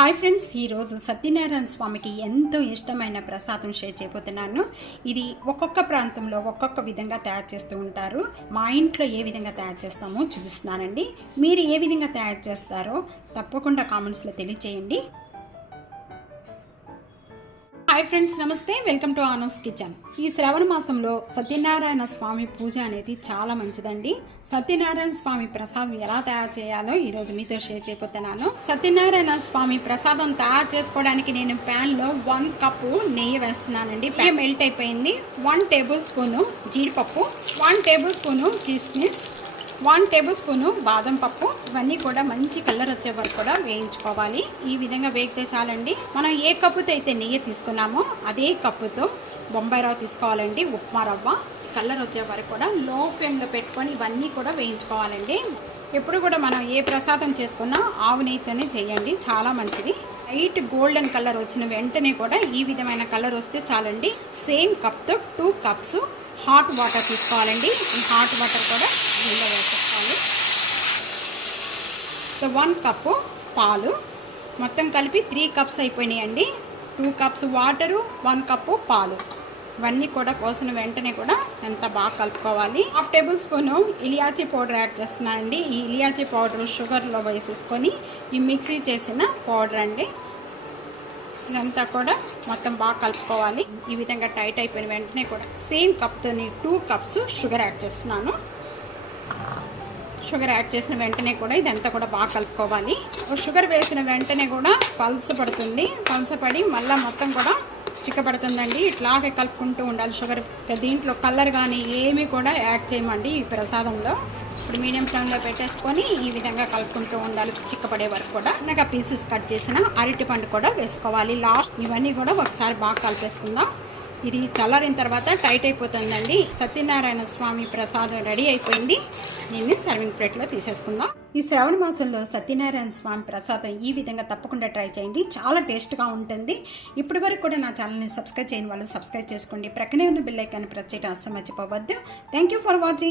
Hi friends, ఈరోజు సత్యనారాయణ స్వామికి ఎంతో ఇష్టమైన ప్రసాదం షేర్ చేయబోతున్నాను. ఇది ఒక్కొక్క ప్రాంతంలో ఒక్కొక్క విధంగా తయారు చేస్తూ ఉంటారు. మా ఇంట్లో ఏ విధంగా తయారు చేస్తామో చూపిస్తున్నానండి. మీరు ఏ విధంగా తయారు చేస్తారో తప్పకుండా కామెంట్స్లో తెలియచేయండి. హాయ్ ఫ్రెండ్స్, నమస్తే. Welcome to Anu's kitchen. ఈ శ్రావణ మాసంలో సత్యనారాయణ స్వామి పూజ అనేది చాలా మంచిదండి. సత్యనారాయణ స్వామి ప్రసాదం ఎలా తయారు చేయాలో ఈరోజు మీతో షేర్ చేయబోతున్నాను. సత్యనారాయణ స్వామి ప్రసాదం తయారు చేసుకోవడానికి నేను ప్యాన్లో 1 కప్పు నెయ్యి వేస్తున్నానండి. ప్యాన్ మెల్ట్ అయిపోయింది. 1 టేబుల్ స్పూను జీడిపప్పు, 1 టేబుల్ స్పూను కిస్మిస్, 1 టేబుల్ స్పూను బాదం పప్పు, ఇవన్నీ కూడా మంచి కలర్ వచ్చే వరకు కూడా వేయించుకోవాలి. ఈ విధంగా వేగితే చాలండి. మనం ఏ కప్పుతో అయితే నెయ్యి తీసుకున్నామో అదే కప్పుతో బొంబాయి రవ్వ తీసుకోవాలండి. ఉప్మా రవ్వ కలర్ వచ్చే వరకు కూడా లో ఫ్లేమ్లో పెట్టుకొని ఇవన్నీ కూడా వేయించుకోవాలండి. ఎప్పుడు కూడా మనం ఏ ప్రసాదం చేసుకున్నా ఆవు నెయ్యితోనే చేయండి, చాలా మంచిది. లైట్ గోల్డెన్ కలర్ వచ్చిన వెంటనే కూడా ఈ విధమైన కలర్ వస్తే చాలండి. సేమ్ కప్తో 2 కప్స్ హాట్ వాటర్ తీసుకోవాలండి. ఈ హాట్ వాటర్ కూడా దీనిలో వేసుకోవాలి. సో 1 కప్పు పాలు, మొత్తం కలిపి 3 కప్స్ అయిపోయినాయండి. 2 కప్స్ వాటరు, 1 కప్పు పాలు, ఇవన్నీ కూడా పోసిన వెంటనే కూడా ఎంత బాగా కలుపుకోవాలి. 1/2 టేబుల్ స్పూను ఇలియాచీ పౌడర్ యాడ్ చేస్తున్నానండి. ఈ ఇలియాచీ పౌడర్ షుగర్లో వేసేసుకొని ఈ మిక్సీ చేసిన పౌడర్ అండి. ఇదంతా కూడా మొత్తం బాగా కలుపుకోవాలి. ఈ విధంగా టైట్ అయిపోయిన వెంటనే కూడా సేమ్ కప్తో 2 కప్స్ షుగర్ యాడ్ చేస్తున్నాను. షుగర్ యాడ్ చేసిన వెంటనే కూడా ఇదంతా కూడా బాగా కలుపుకోవాలి. షుగర్ వేసిన వెంటనే కూడా పలసపడుతుంది. పలసపడి మళ్ళీ మొత్తం కూడా చిక్కబడుతుందండి. ఇట్లాగే కలుపుకుంటూ ఉండాలి. షుగర్ దీంట్లో కలర్ కానీ ఏమీ కూడా యాడ్ చేయమండి ఈ ప్రసాదంలో. ఇప్పుడు మీడియం ఫ్లేమ్లో పెట్టేసుకొని ఈ విధంగా కలుపుకుంటూ ఉండాలి చిక్కపడే వరకు కూడా. చిన్నగా పీసెస్ కట్ చేసిన అరటిపండు కూడా వేసుకోవాలి లాస్ట్. ఇవన్నీ కూడా ఒకసారి బాగా కలిపేసుకుందాం. ఇది చల్లారిన తర్వాత టైట్ అయిపోతుందండి. సత్యనారాయణ స్వామి ప్రసాదం రెడీ అయిపోయింది. దీన్ని సర్వింగ్ ప్లేట్లో తీసేసుకుందాం. ఈ శ్రావణ మాసంలో సత్యనారాయణ స్వామి ప్రసాదం ఈ విధంగా తప్పకుండా ట్రై చేయండి, చాలా టేస్ట్గా ఉంటుంది. ఇప్పటి వరకు కూడా నా ఛానల్ని సబ్స్క్రైబ్ చేయని వాళ్ళు సబ్స్క్రైబ్ చేసుకోండి. ప్రక్కనే ఉన్న బెల్ ఐకాన్ ప్రెస్ చేయడం అస్సలు మర్చిపోవద్దు. Thank you for watching.